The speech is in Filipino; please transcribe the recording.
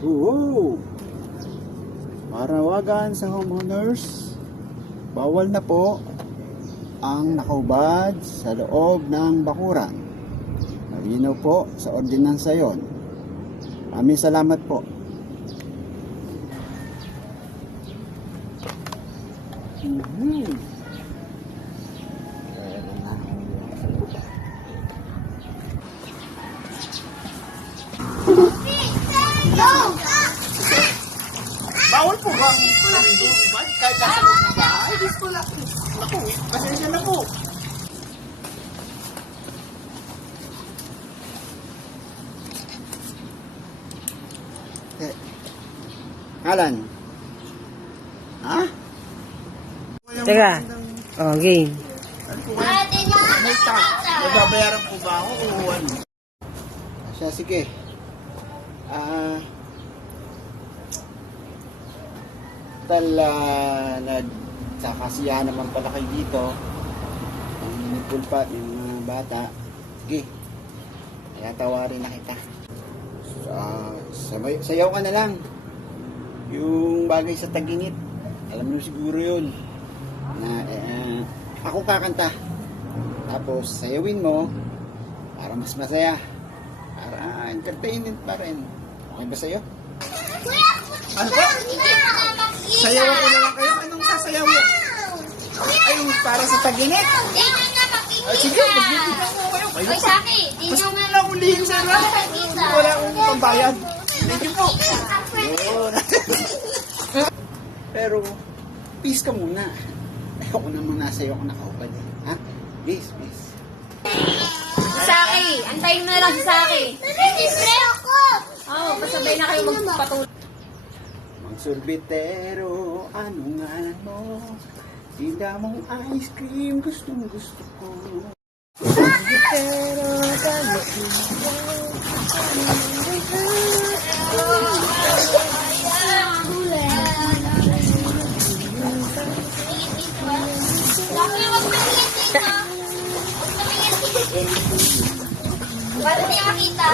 Oo. Marawagan sa homeowners, bawal na po ang nakaubad sa loob ng bakuran. Malinaw po sa ordinansa yon. Maraming salamat po. Bawal po ba ang inuman kahit nasa loob ng bahay? Hindi po lang. Naku, pasensya na po. Alan. Ha? Teka. Oh, game. Ano po kaya? May tax. May babayaran po ba ako o ano? Siya, sige. Nagkakasiyahan naman pala kayo dito. Ang nagpulpat, yung mga bata. Sige. Kaya tawarin na kita. Sayaw ka na lang. Yung bagay sa taginit. Alam mo siguro yun. Na, ako kakanta. Tapos sayawin mo para mas masaya. Para entertainment pa rin. Okay ba sa'yo? Ano po? Sayaw ako na lang kayo. Anong sasayaw mo? Ay, para sa taginit. Ay, sige, magbibigyan ko kayo. Kayo pa. Mas wala akong lihim sa lang. Wala akong pambayad. Thank you po. Yun. Pero, peace ka muna. Ayoko naman nasa iyo ako nakaupad. Ha? Please, please. Saki, antayin mo na lang si Saki. Libre ako! Oo, pasabay na kayo magpatuloy. Mang sorbetero, ano ngalan mo? Tinda mong ice cream, gustong gusto ko. Sorbetero, Paano niya makita?